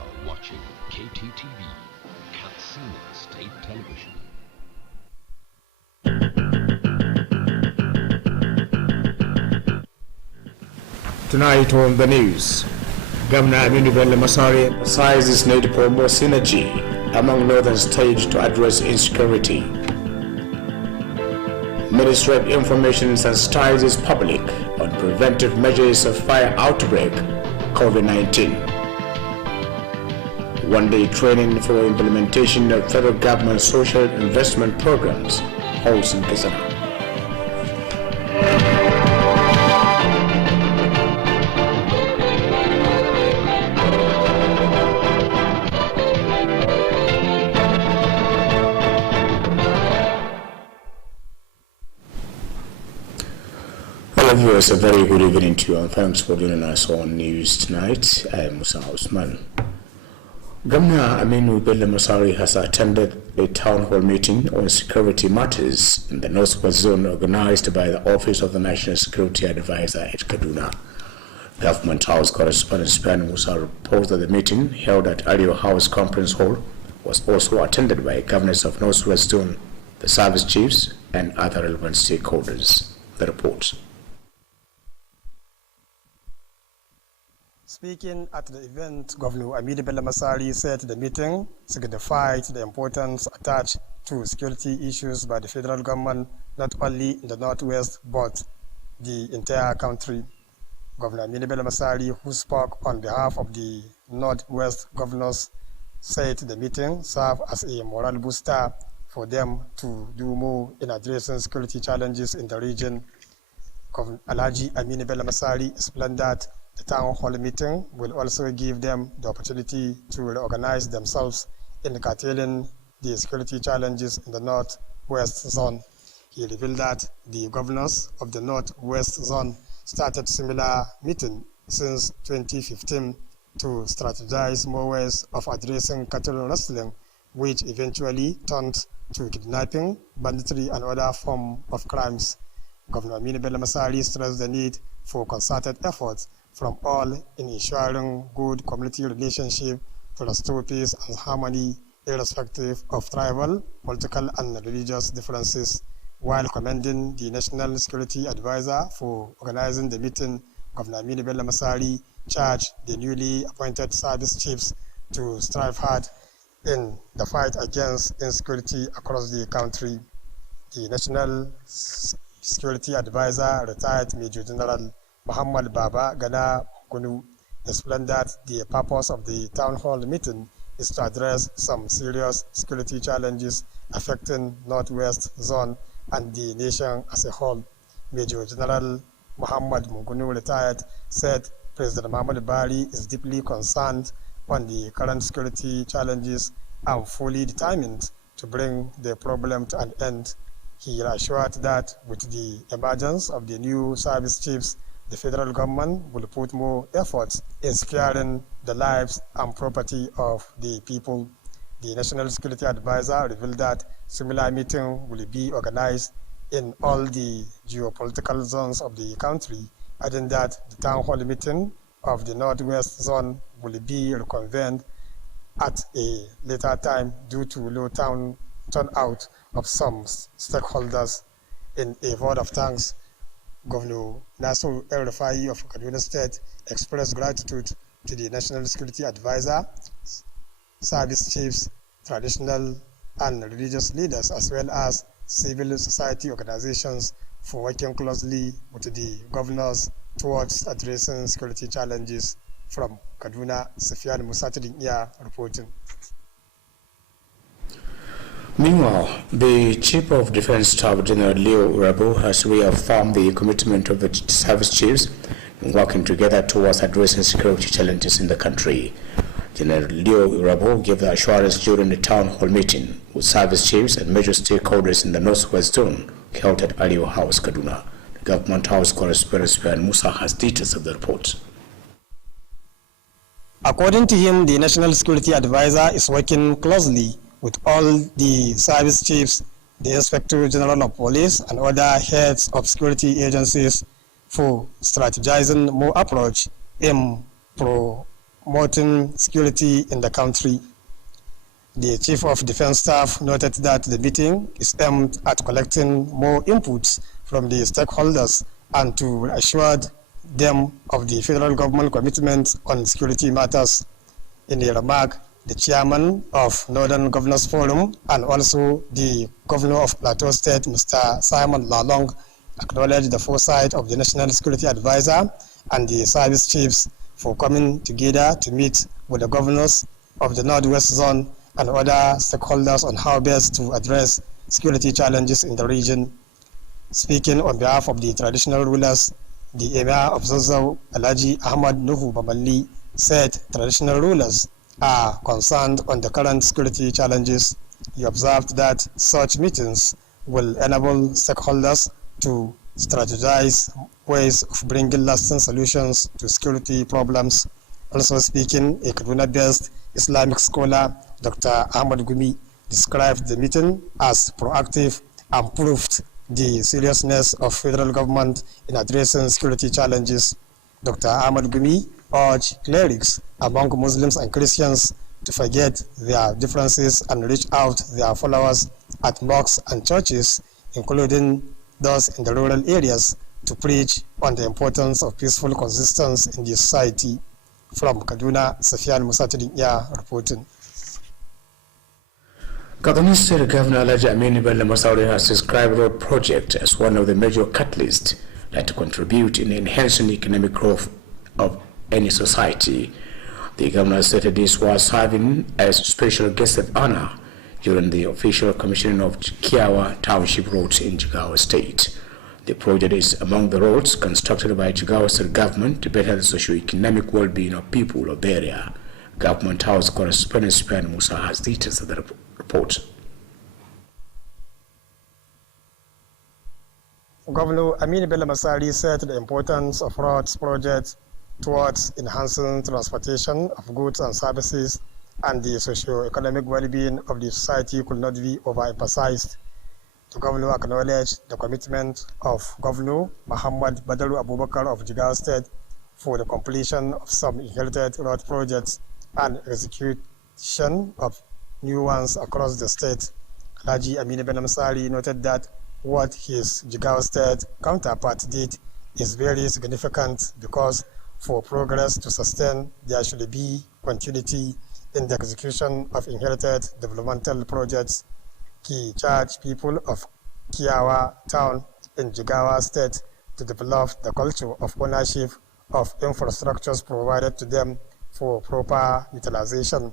are watching Kttv, Katsina State Television. Tonight on the news, Governor Aminu Bello Masari emphasizes need for more synergy among northern states to address insecurity. Ministry of Information sensitizes public on preventive measures of fire outbreak COVID-19. One-day training for implementation of federal government social investment programs holds in Kttv. Hello viewers, a very good evening to you and thanks for joining us on news tonight. I am Musa Osman. Governor Aminu Bello Masari has attended a town hall meeting on security matters in the Northwest Zone organized by the Office of the National Security Advisor at Kaduna. Government House correspondent Span Musa reports that the meeting held at Alio House Conference Hall was also attended by governors of Northwest Zone, the service chiefs, and other relevant stakeholders. The report. Speaking at the event, Governor Aminu Bello Masari said the meeting signified the importance attached to security issues by the federal government, not only in the Northwest, but the entire country. Governor Aminu Bello Masari, who spoke on behalf of the Northwest governors, said the meeting served as a moral booster for them to do more in addressing security challenges in the region. Alhaji Aminu Bello Masari explained that the town hall meeting will also give them the opportunity to reorganize themselves in curtailing the security challenges in the Northwest Zone. He revealed that the governors of the Northwest Zone started similar meeting since 2015 to strategize more ways of addressing cattle rustling, which eventually turned to kidnapping, banditry, and other forms of crimes. Governor Aminu Bello Masari stressed the need for concerted efforts from all in ensuring good community relationship to restore peace and harmony irrespective of tribal, political, and religious differences. While commending the National Security Advisor for organizing the meeting, Governor Aminu Bello Masari charged the newly appointed service chiefs to strive hard in the fight against insecurity across the country. The National Security Advisor, retired Major General Muhammad Baba Gana Gunu, explained that the purpose of the town hall meeting is to address some serious security challenges affecting Northwest Zone and the nation as a whole. Major General Muhammad Mugunu, retired, said President Muhammad Buhari is deeply concerned on the current security challenges and fully determined to bring the problem to an end. He assured that with the emergence of the new service chiefs, the federal government will put more efforts in securing the lives and property of the people. The National Security Advisor revealed that similar meeting will be organized in all the geopolitical zones of the country, adding that the town hall meeting of the Northwest Zone will be reconvened at a later time due to low turnout of some stakeholders. In a word of thanks, Governor Nasir El-Rufai of Kaduna State expressed gratitude to the National Security Advisor, service chiefs, traditional and religious leaders, as well as civil society organizations for working closely with the governors towards addressing security challenges. From Kaduna, Safian Musatidinya reporting. Meanwhile, the Chief of Defense Staff General Leo Rabo has reaffirmed the commitment of the service chiefs in working together towards addressing security challenges in the country. General Leo Rabo gave the assurance during the town hall meeting with service chiefs and major stakeholders in the Northwest Zone held at Alio House, Kaduna. The Government House correspondent Musa has details of the report. According to him, the National Security Advisor is working closely with all the service chiefs, the Inspector General of Police, and other heads of security agencies for strategizing more approach in promoting security in the country. The Chief of Defense Staff noted that the meeting is aimed at collecting more inputs from the stakeholders and to assure them of the federal government commitment on security matters. In a remark, the chairman of Northern Governors Forum and also the governor of Plateau State, Mr. Simon Lalong, acknowledged the foresight of the National Security Advisor and the service chiefs for coming together to meet with the governors of the Northwest Zone and other stakeholders on how best to address security challenges in the region. Speaking on behalf of the traditional rulers, the Emir of Zazzau, Alhaji Ahmad Nuhu Bamalli, said traditional rulers are concerned on the current security challenges. He observed that such meetings will enable stakeholders to strategize ways of bringing lasting solutions to security problems. Also speaking, a Kaduna-based Islamic scholar, Dr. Ahmad Gumi, described the meeting as proactive and proved the seriousness of federal government in addressing security challenges. Dr. Ahmad Gumi urged clerics among Muslims and Christians to forget their differences and reach out their followers at mosques and churches, including those in the rural areas, to preach on the importance of peaceful coexistence in the society. From Kaduna, Safian Musatidin reporting. Kaduna State Governor Alhaji Aminu Bello Masauri has described the road project as one of the major catalysts that contribute in enhancing economic growth of any society. The governor stated this while serving as special guest of honor during the official commissioning of Kiawa Township roads in Jigawa State. The project is among the roads constructed by Jigawa State government to better the socio-economic well-being of people of the area. Government House correspondent Span Musa has details of the report. Governor Aminu Bello Masari said the importance of roads projects towards enhancing transportation of goods and services and the socio-economic well-being of the society could not be overemphasized. The governor acknowledged the commitment of Governor Muhammad Badaru Abubakar of Jigawa State for the completion of some inherited road projects and execution of new ones across the state. Alhaji Aminu Bello Masari noted that what his Jigawa State counterpart did is very significant because for progress to sustain, there should be continuity in the execution of inherited developmental projects. He charged people of Kiawa town in Jigawa State to develop the culture of ownership of infrastructures provided to them for proper utilization.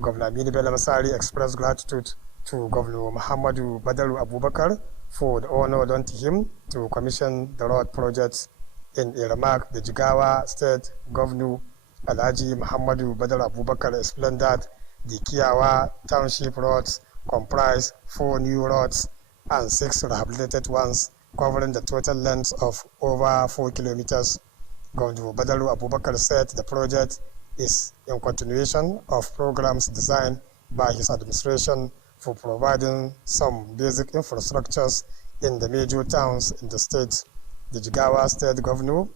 Governor Aminu Bello Masari expressed gratitude to Governor Muhammadu Badaru Abubakar for the honor done to him to commission the road projects. In a remark, the Jigawa State Governor Alhaji Muhammadu Badaru Abubakar explained that the Kiawa Township roads comprise 4 new roads and 6 rehabilitated ones, covering the total length of over 4 kilometers. Governor Badaru Abubakar said the project is in continuation of programs designed by his administration for providing some basic infrastructures in the major towns in the state. The Jigawa State Governor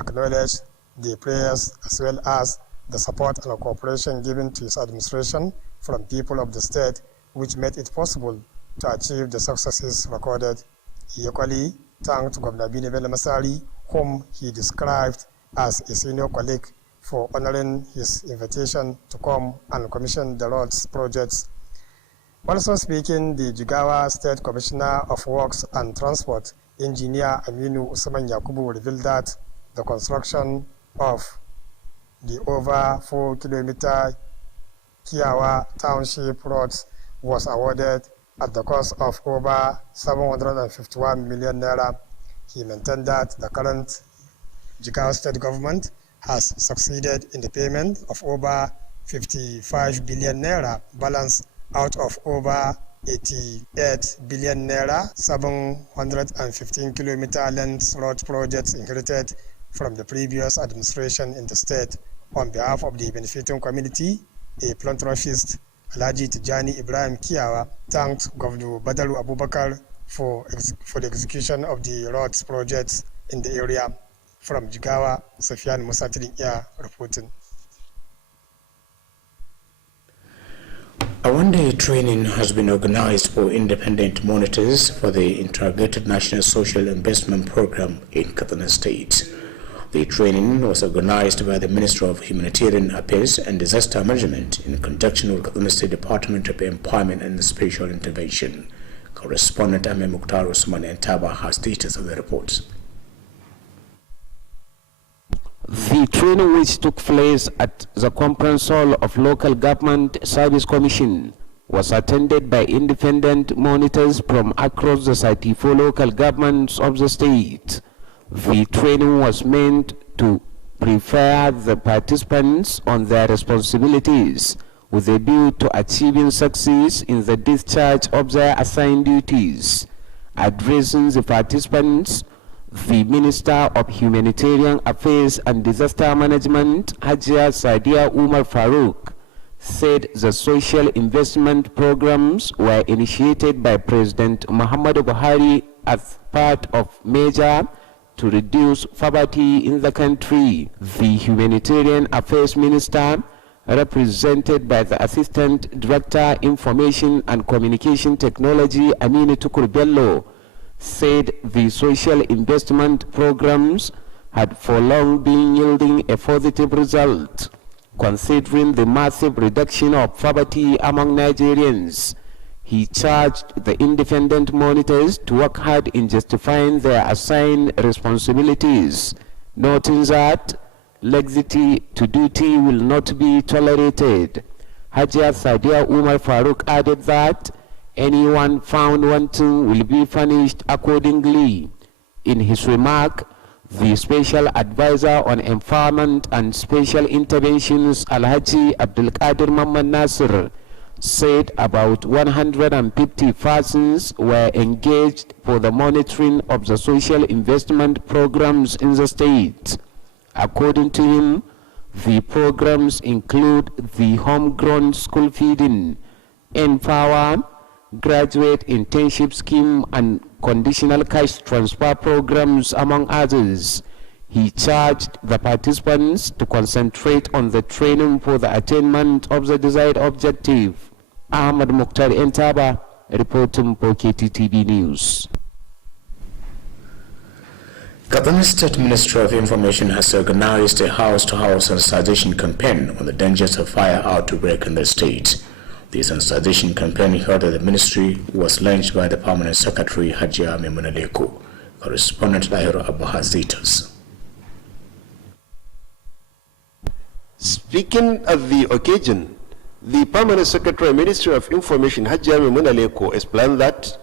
acknowledged the prayers as well as the support and cooperation given to his administration from people of the state, which made it possible to achieve the successes recorded. He equally thanked Governor Aminu Bello Masari, whom he described as a senior colleague, for honoring his invitation to come and commission the roads projects. Also speaking, the Jigawa State Commissioner of Works and Transport, Engineer Aminu Usman Yakubu, revealed that the construction of the over 4-kilometer Kiawa Township roads was awarded at the cost of over 751 million naira. He maintained that the current Jigawa State government has succeeded in the payment of over 55 billion naira balance out of over 88 billion naira, 715 kilometer length road projects inherited from the previous administration in the state. On behalf of the benefiting community, a philanthropist, Alhaji Tijani Ibrahim Kiawa, thanked Governor Badaru Abubakar for the execution of the roads projects in the area. From Jigawa, Safian Musatirin reporting. A one-day training has been organized for independent monitors for the Integrated National Social Investment Program in Kttv State. The training was organized by the Minister of Humanitarian Affairs and Disaster Management in conjunction with Kttv State Department of Empowerment and Special Intervention. Correspondent Ame Mukhtar Usman Entaba has details of the report. The training, which took place at the Conference Hall of Local Government Service Commission, was attended by independent monitors from across the 34 local governments of the state. The training was meant to prepare the participants on their responsibilities with a view to achieving success in the discharge of their assigned duties. Addressing the participants, the Minister of Humanitarian Affairs and Disaster Management, Hajia Sadia Umar Farouk, said the social investment programs were initiated by President Muhammadu Buhari as part of measure to reduce poverty in the country. The Humanitarian Affairs Minister, represented by the Assistant Director, Information and Communication Technology, Aminu Tukur Bello, said the social investment programs had for long been yielding a positive result, considering the massive reduction of poverty among Nigerians. He charged the independent monitors to work hard in justifying their assigned responsibilities, noting that laxity to duty will not be tolerated. Hajia Sadia Umar Farouk added that anyone found wanting will be punished accordingly. In his remark, the Special Advisor on Empowerment and Special Interventions, Alhaji Abdul Qadir Muhammad Nasir, said about 150 persons were engaged for the monitoring of the social investment programs in the state. According to him, the programs include the homegrown school feeding, Empower, graduate internship scheme, and conditional cash transfer programs, among others. He charged the participants to concentrate on the training for the attainment of the desired objective. Ahmad Mukhtar Entaba, reporting for Kttv News. Kttv State Ministry of Information has organized a house-to-house sensitization campaign on the dangers of fire outbreak in the state. The sensitization campaign held at the ministry was launched by the Permanent Secretary Hajia Memunaleko. Correspondent Lahiro Abba has details. Speaking at the occasion, the Permanent Secretary, Ministry of Information, Hajia Memunaleko, explained that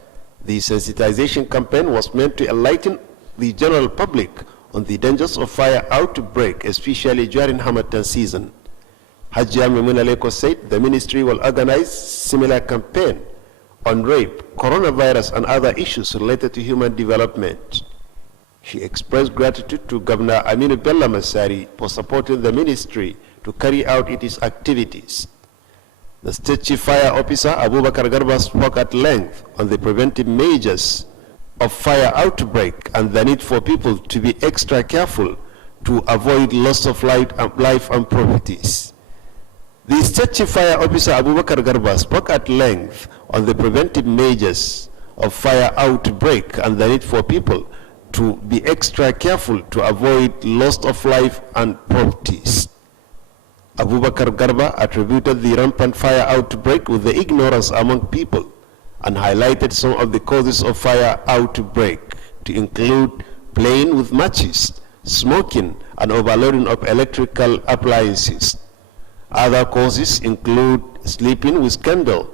the sensitization campaign was meant to enlighten the general public on the dangers of fire outbreak, especially during Harmattan season. Hajia Memunaleko said the ministry will organize similar campaign on rape, coronavirus, and other issues related to human development. She expressed gratitude to Governor Aminu Bello Masari for supporting the ministry to carry out its activities. The State Chief Fire Officer Abubakar Garba spoke at length on the preventive measures of fire outbreak and the need for people to be extra careful to avoid loss of life and properties. The State Chief Fire Officer Abubakar Garba spoke at length on the preventive measures of fire outbreak and the need for people to be extra careful to avoid loss of life and properties. Abubakar Garba attributed the rampant fire outbreak with the ignorance among people and highlighted some of the causes of fire outbreak to include playing with matches, smoking, and overloading of electrical appliances. Other causes include sleeping with candle,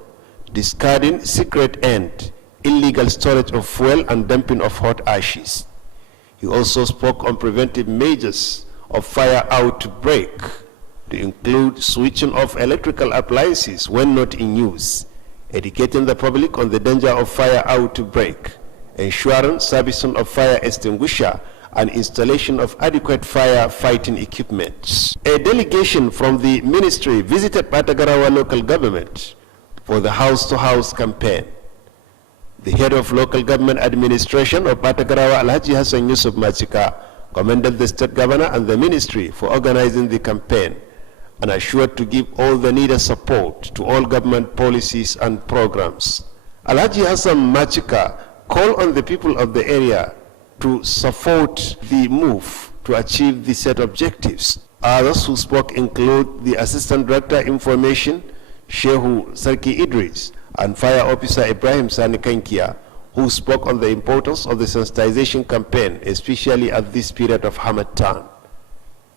discarding cigarette end, illegal storage of fuel, and dumping of hot ashes. He also spoke on preventive measures of fire outbreak to include switching off electrical appliances when not in use, educating the public on the danger of fire outbreak, ensuring servicing of fire extinguisher and installation of adequate fire-fighting equipment. A delegation from the ministry visited Patagarawa local government for the house-to-house campaign. The head of local government administration of Patagarawa, Alhaji Hassan Yusuf Machika, commended the state governor and the ministry for organizing the campaign and assured to give all the needed support to all government policies and programs. Alhaji Hassan Machika called on the people of the area to support the move to achieve the set objectives. Others who spoke include the Assistant Director Information, Shehu Sarki Idris, and Fire Officer Ibrahim Sani Kankia, who spoke on the importance of the sensitization campaign, especially at this period of Hamatan.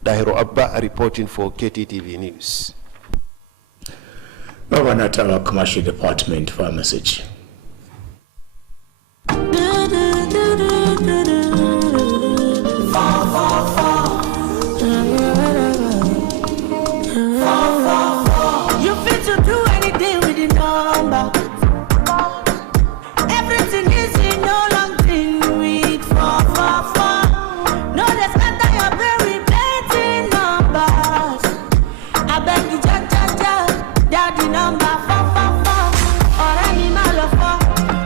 Dahiru Abba reporting for Kttv News. Now we're at our commercial department for a message. You fit to do anything with the number. Everything is in no long thing with 444. No, there's nothing you're very plenty numbers. I beg you, daddy number 444. Or any mal of 4.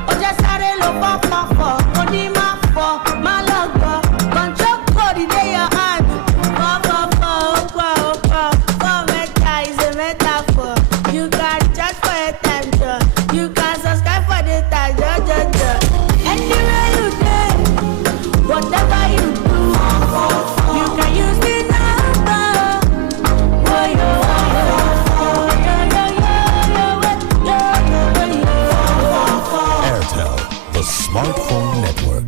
Or just a low 444. Only my 4. My logo. Control code in your hand. 444. 4 meta is a metaphor. You can charge for attention. You can subscribe for the time. Anywhere you go, whatever you do, you can use the number. Airtel, the smartphone network.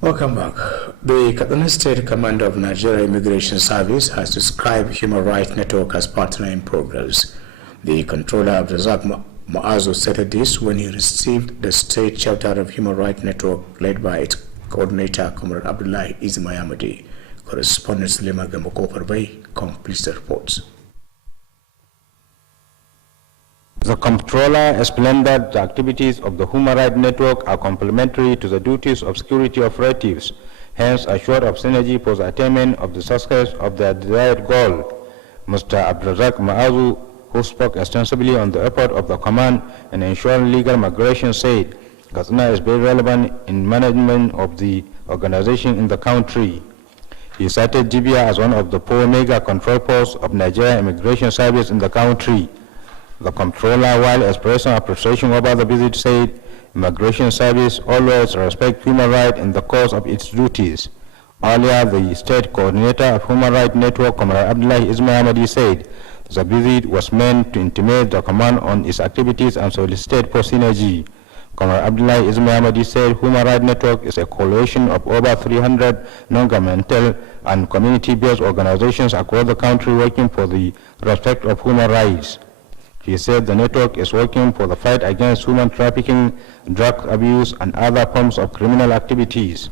Welcome back. The Kaduna State Commander of Nigeria Immigration Service has described Human Rights Network as partner in progress. The controller of Razak Maazo stated this when he received the state chapter of Human Rights Network led by its coordinator, Comrade Abdullahi Izmayamadi. Correspondent Sulema Gamboko Parvai completes the reports. The Comptroller explained that the activities of the Human Rights Network are complementary to the duties of security operatives, hence assured of synergy for the attainment of the success of their desired goal. Mr. Abdurazak Maazu, who spoke extensively on the effort of the command in ensuring legal migration, said Katsina is very relevant in management of the organization in the country. He cited Libya as one of the 4 mega control posts of Nigeria Immigration Service in the country. The Comptroller, while expressing appreciation over the visit, said Immigration Service always respects human rights in the course of its duties. Earlier, the State Coordinator of Human Rights Network, Comrade Abdullahi Izmayamadi, said the visit was meant to intimate the command on its activities and solicit for synergy. Comrade Abdullahi Izmayamadi said Human Rights Network is a coalition of over 300 non-governmental and community-based organizations across the country working for the respect of human rights. He said the network is working for the fight against human trafficking, drug abuse, and other forms of criminal activities.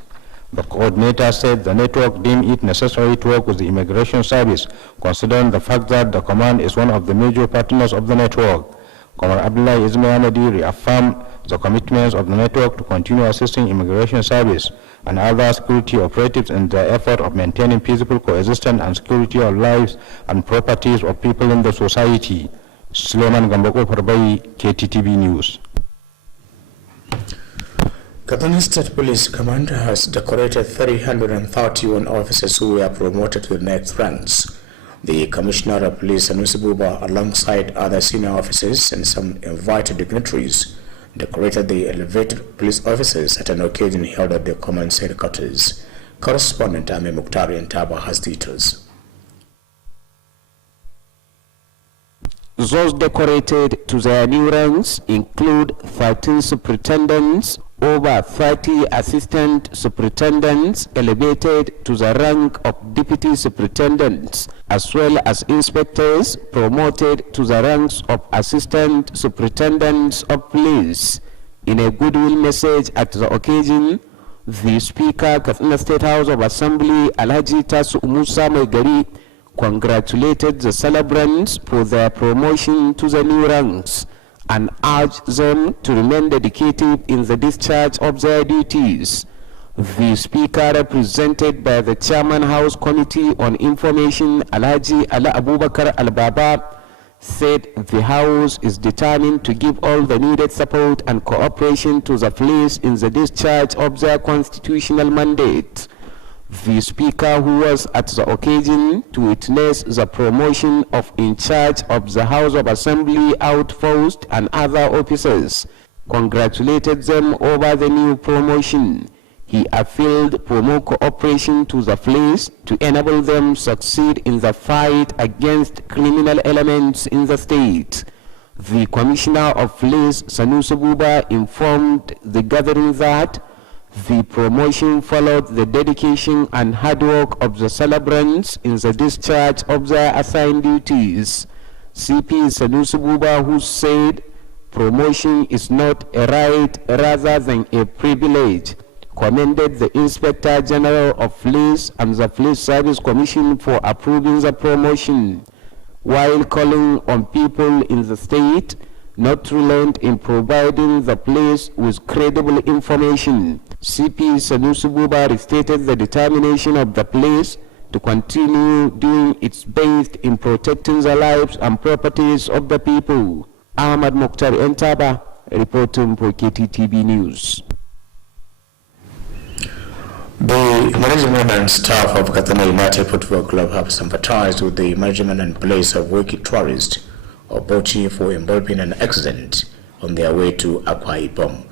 The coordinator said the network deemed it necessary to work with the Immigration Service, considering the fact that the command is one of the major partners of the network. Comrade Abdullahi Izmayamadi reaffirmed the commitments of the network to continue assisting Immigration Service and other security operatives in the effort of maintaining peaceful coexistence and security of lives and properties of people in the society. Suleiman Gambako Parbai, Kttv News. Kaduna State Police Commander has decorated 331 officers who were promoted to the next ranks. The Commissioner of Police, Sanusi Buba, alongside other senior officers and some invited dignitaries, decorated the elevated police officers at an occasion held at the command headquarters. Correspondent Ame Mukhtari and Taba has details. Those decorated to their new ranks include 13 superintendents, over 30 assistant superintendents elevated to the rank of deputy superintendents, as well as inspectors promoted to the ranks of assistant superintendents of police. In a goodwill message at the occasion, the Speaker, Katsina State House of Assembly, Alhaji Tasu Musa Maigari, congratulated the celebrants for their promotion to the new ranks and urged them to remain dedicated in the discharge of their duties. The Speaker, represented by the Chairman House Committee on Information, Alhaji Ala Abubakar Al-Baba, said the House is determined to give all the needed support and cooperation to the police in the discharge of their constitutional mandate. The Speaker, who was at the occasion to witness the promotion of in charge of the House of Assembly outpost and other officers, congratulated them over the new promotion. He appealed for more cooperation to the police to enable them succeed in the fight against criminal elements in the state. The Commissioner of Police, Sanusi Buba, informed the gathering that the promotion followed the dedication and hard work of the celebrants in the discharge of their assigned duties. CP Sanusi Buba, who said promotion is not a right rather than a privilege, commended the Inspector General of Police and the Police Service Commission for approving the promotion, while calling on people in the state not to relent in providing the police with credible information. CP Sanusi Buba restated the determination of the police to continue doing its best in protecting the lives and properties of the people. Ahmad Mukhtar Entaba, reporting for Kttv News. The management and staff of Kttv United Football Club have sympathized with the management and police of wicked tourists of Bauchi for involving an accident on their way to Akwa Ibom.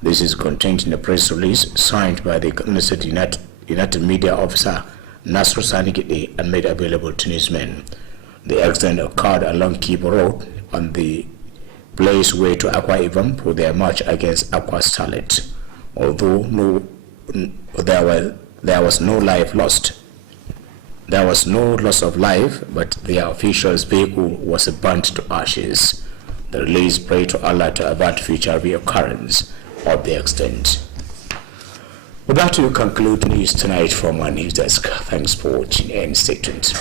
This is contained in a press release signed by the Kttv United Media Officer Nasr Sani Gide and made available to newsmen. The accident occurred along Kibo Road on the players' way to Akwa Ibom for their march against Akwa Starlet. Although there was no life lost. There was no loss of life, but their official's vehicle was burnt to ashes. The release prayed to Allah to avert future reoccurrence of the accident. With that, we conclude news tonight from our news desk. Thanks for watching and stay tuned.